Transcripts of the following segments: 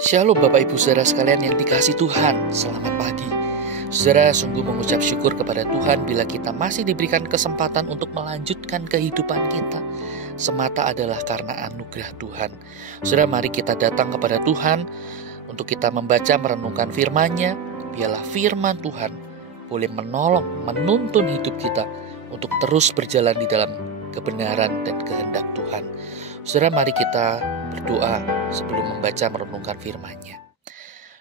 Shalom Bapak Ibu Saudara sekalian yang dikasihi Tuhan, selamat pagi. Saudara sungguh mengucap syukur kepada Tuhan bila kita masih diberikan kesempatan untuk melanjutkan kehidupan kita. Semata adalah karena anugerah Tuhan. Saudara, mari kita datang kepada Tuhan untuk kita membaca merenungkan firman-Nya. Biarlah firman Tuhan boleh menolong, menuntun hidup kita untuk terus berjalan di dalam kebenaran dan kehendak Tuhan. Saudara, mari kita berdoa sebelum membaca merenungkan firman-Nya.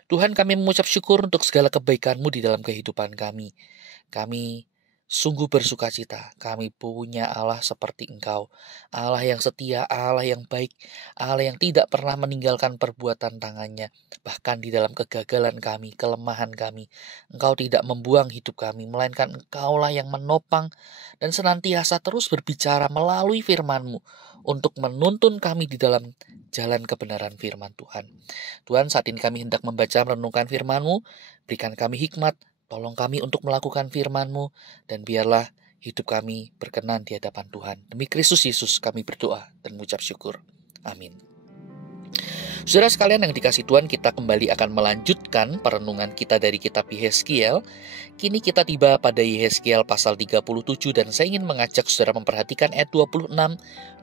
Tuhan, kami mengucap syukur untuk segala kebaikan-Mu di dalam kehidupan kami. Kami sungguh bersukacita, kami punya Allah seperti Engkau, Allah yang setia, Allah yang baik, Allah yang tidak pernah meninggalkan perbuatan tangannya. Bahkan di dalam kegagalan kami, kelemahan kami, Engkau tidak membuang hidup kami, melainkan Engkaulah yang menopang dan senantiasa terus berbicara melalui firman-Mu untuk menuntun kami di dalam jalan kebenaran firman Tuhan. Tuhan, saat ini kami hendak membaca merenungkan firman-Mu, berikan kami hikmat, tolong kami untuk melakukan firman-Mu, dan biarlah hidup kami berkenan di hadapan Tuhan. Demi Kristus Yesus kami berdoa dan mengucap syukur. Amin. Saudara sekalian yang dikasihi Tuhan, kita kembali akan melanjutkan perenungan kita dari kitab Yehezkiel. Kini kita tiba pada Yehezkiel pasal 37 dan saya ingin mengajak saudara memperhatikan ayat 26,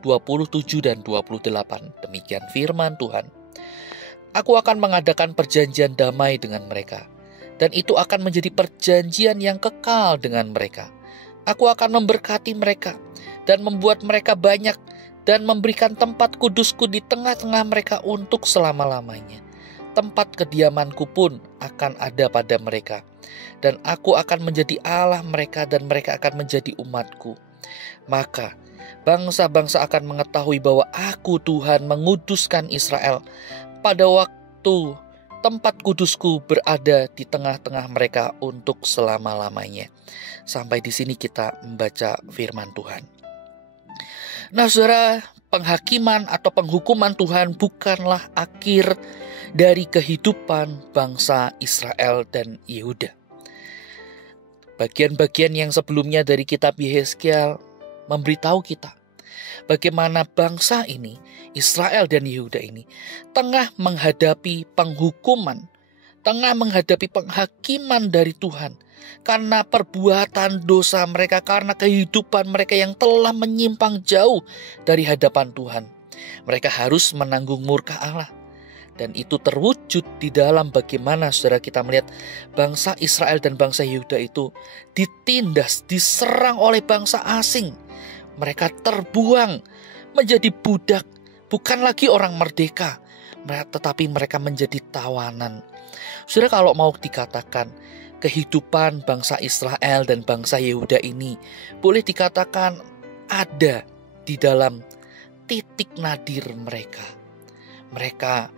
27 dan 28. Demikian firman Tuhan. Aku akan mengadakan perjanjian damai dengan mereka, dan itu akan menjadi perjanjian yang kekal dengan mereka. Aku akan memberkati mereka dan membuat mereka banyak dan memberikan tempat kudusku di tengah-tengah mereka untuk selama-lamanya. Tempat kediamanku pun akan ada pada mereka, dan aku akan menjadi Allah mereka dan mereka akan menjadi umatku. Maka bangsa-bangsa akan mengetahui bahwa aku Tuhan menguduskan Israel pada waktu tempat kudusku berada di tengah-tengah mereka untuk selama-lamanya. Sampai di sini kita membaca firman Tuhan. Nah saudara, penghakiman atau penghukuman Tuhan bukanlah akhir dari kehidupan bangsa Israel dan Yehuda. Bagian-bagian yang sebelumnya dari kitab Yehezkiel memberitahu kita bagaimana bangsa ini, Israel dan Yehuda ini, tengah menghadapi penghukuman, tengah menghadapi penghakiman dari Tuhan karena perbuatan dosa mereka, karena kehidupan mereka yang telah menyimpang jauh dari hadapan Tuhan. Mereka harus menanggung murka Allah. Dan itu terwujud di dalam bagaimana saudara kita melihat bangsa Israel dan bangsa Yehuda itu ditindas, diserang oleh bangsa asing. Mereka terbuang menjadi budak, bukan lagi orang merdeka, tetapi mereka menjadi tawanan. Saudara, kalau mau dikatakan kehidupan bangsa Israel dan bangsa Yehuda ini boleh dikatakan ada di dalam titik nadir mereka. Mereka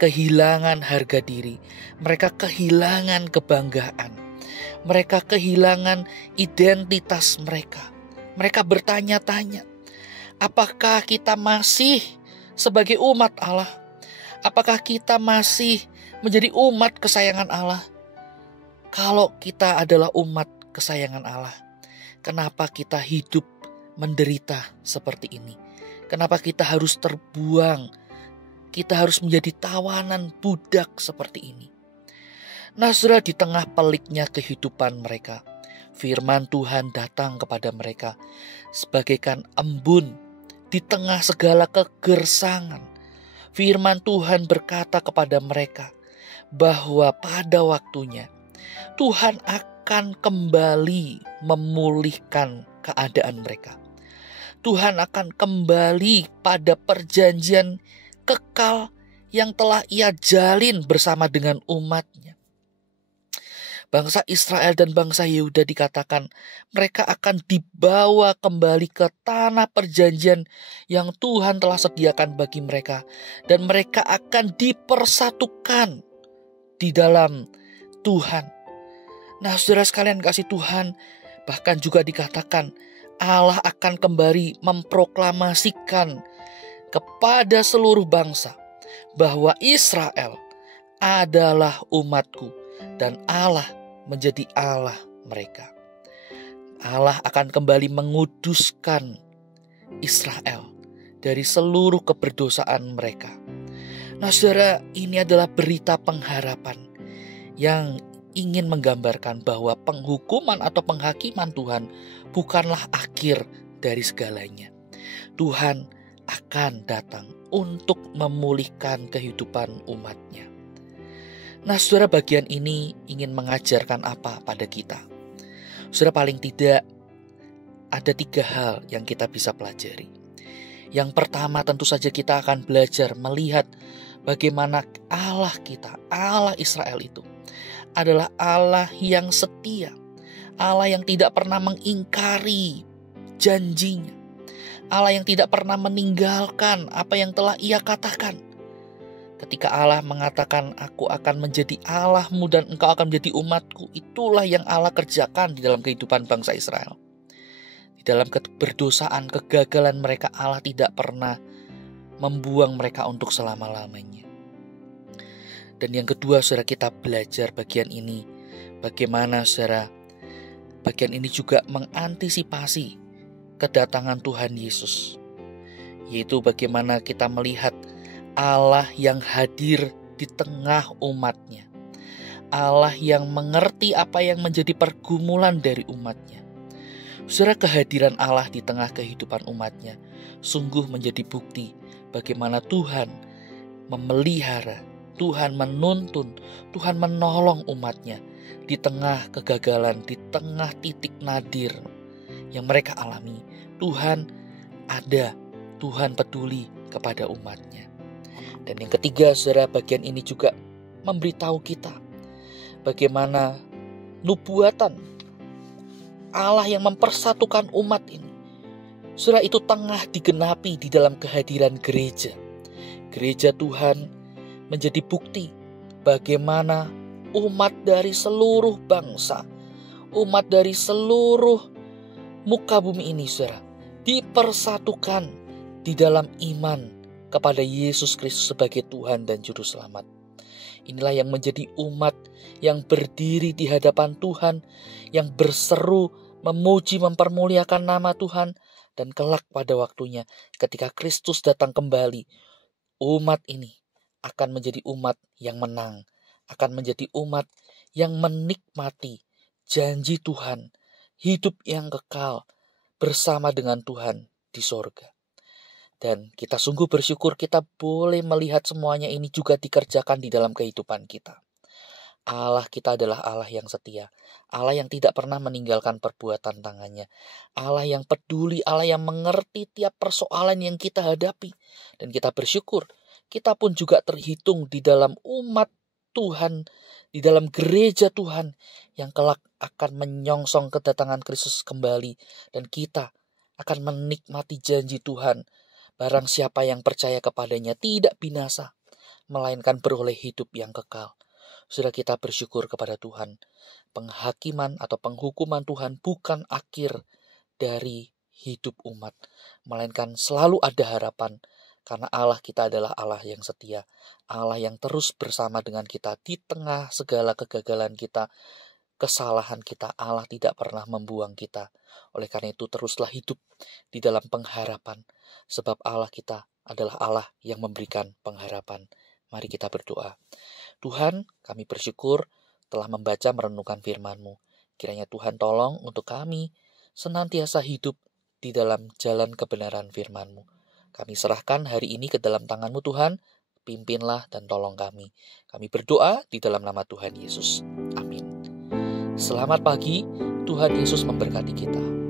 kehilangan harga diri, mereka kehilangan kebanggaan, mereka kehilangan identitas mereka. Mereka bertanya-tanya, apakah kita masih sebagai umat Allah? Apakah kita masih menjadi umat kesayangan Allah? Kalau kita adalah umat kesayangan Allah, kenapa kita hidup menderita seperti ini? Kenapa kita harus terbuang? Kita harus menjadi tawanan budak seperti ini. Nah, saudara, di tengah peliknya kehidupan mereka, firman Tuhan datang kepada mereka sebagaikan embun di tengah segala kegersangan. Firman Tuhan berkata kepada mereka bahwa pada waktunya Tuhan akan kembali memulihkan keadaan mereka. Tuhan akan kembali pada perjanjian kekal yang telah Ia jalin bersama dengan umatnya. Bangsa Israel dan bangsa Yehuda dikatakan mereka akan dibawa kembali ke tanah perjanjian yang Tuhan telah sediakan bagi mereka. Dan mereka akan dipersatukan di dalam Tuhan. Nah saudara sekalian kasih Tuhan, bahkan juga dikatakan Allah akan kembali memproklamasikan kepada seluruh bangsa bahwa Israel adalah umatku dan Allah menjadi Allah mereka. Allah akan kembali menguduskan Israel dari seluruh keberdosaan mereka. Nah saudara, ini adalah berita pengharapan yang ingin menggambarkan bahwa penghukuman atau penghakiman Tuhan bukanlah akhir dari segalanya. Tuhan akan datang untuk memulihkan kehidupan umatnya. Nah saudara, bagian ini ingin mengajarkan apa pada kita? Saudara, paling tidak ada 3 hal yang kita bisa pelajari. Yang pertama, tentu saja kita akan belajar melihat bagaimana Allah kita, Allah Israel itu adalah Allah yang setia, Allah yang tidak pernah mengingkari janjinya, Allah yang tidak pernah meninggalkan apa yang telah Ia katakan. Ketika Allah mengatakan, aku akan menjadi Allahmu dan engkau akan menjadi umatku, itulah yang Allah kerjakan di dalam kehidupan bangsa Israel. Di dalam berdosaan, kegagalan mereka, Allah tidak pernah membuang mereka untuk selama-lamanya. Dan yang kedua, saudara, kita belajar bagian ini. Bagaimana saudara, bagian ini juga mengantisipasi kedatangan Tuhan Yesus. Yaitu bagaimana kita melihat Allah yang hadir di tengah umatnya. Allah yang mengerti apa yang menjadi pergumulan dari umatnya. Saudara, kehadiran Allah di tengah kehidupan umatnya sungguh menjadi bukti bagaimana Tuhan memelihara, Tuhan menuntun, Tuhan menolong umatnya di tengah kegagalan, di tengah titik nadir yang mereka alami. Tuhan ada, Tuhan peduli kepada umatnya. Dan yang ketiga, saudara, bagian ini juga memberitahu kita bagaimana nubuatan Allah yang mempersatukan umat ini, saudara, itu tengah digenapi di dalam kehadiran gereja. Gereja Tuhan menjadi bukti bagaimana umat dari seluruh bangsa, umat dari seluruh muka bumi ini, saudara, dipersatukan di dalam iman kepada Yesus Kristus sebagai Tuhan dan Juru Selamat. Inilah yang menjadi umat yang berdiri di hadapan Tuhan, yang berseru, memuji, mempermuliakan nama Tuhan, dan kelak pada waktunya ketika Kristus datang kembali, umat ini akan menjadi umat yang menang, akan menjadi umat yang menikmati janji Tuhan, hidup yang kekal bersama dengan Tuhan di sorga. Dan kita sungguh bersyukur kita boleh melihat semuanya ini juga dikerjakan di dalam kehidupan kita. Allah kita adalah Allah yang setia, Allah yang tidak pernah meninggalkan perbuatan tangannya, Allah yang peduli, Allah yang mengerti tiap persoalan yang kita hadapi. Dan kita bersyukur, kita pun juga terhitung di dalam umat Tuhan, di dalam gereja Tuhan yang kelak akan menyongsong kedatangan Kristus kembali. Dan kita akan menikmati janji Tuhan. Barang siapa yang percaya kepadanya tidak binasa, melainkan beroleh hidup yang kekal. Sudah kita bersyukur kepada Tuhan. Penghakiman atau penghukuman Tuhan bukan akhir dari hidup umat, melainkan selalu ada harapan. Karena Allah kita adalah Allah yang setia, Allah yang terus bersama dengan kita di tengah segala kegagalan kita, kesalahan kita. Allah tidak pernah membuang kita. Oleh karena itu teruslah hidup di dalam pengharapan, sebab Allah kita adalah Allah yang memberikan pengharapan. Mari kita berdoa. Tuhan, kami bersyukur telah membaca merenungkan firman-Mu. Kiranya Tuhan tolong untuk kami senantiasa hidup di dalam jalan kebenaran firman-Mu. Kami serahkan hari ini ke dalam tangan-Mu Tuhan, pimpinlah dan tolong kami. Kami berdoa di dalam nama Tuhan Yesus. Amin. Selamat pagi, Tuhan Yesus memberkati kita.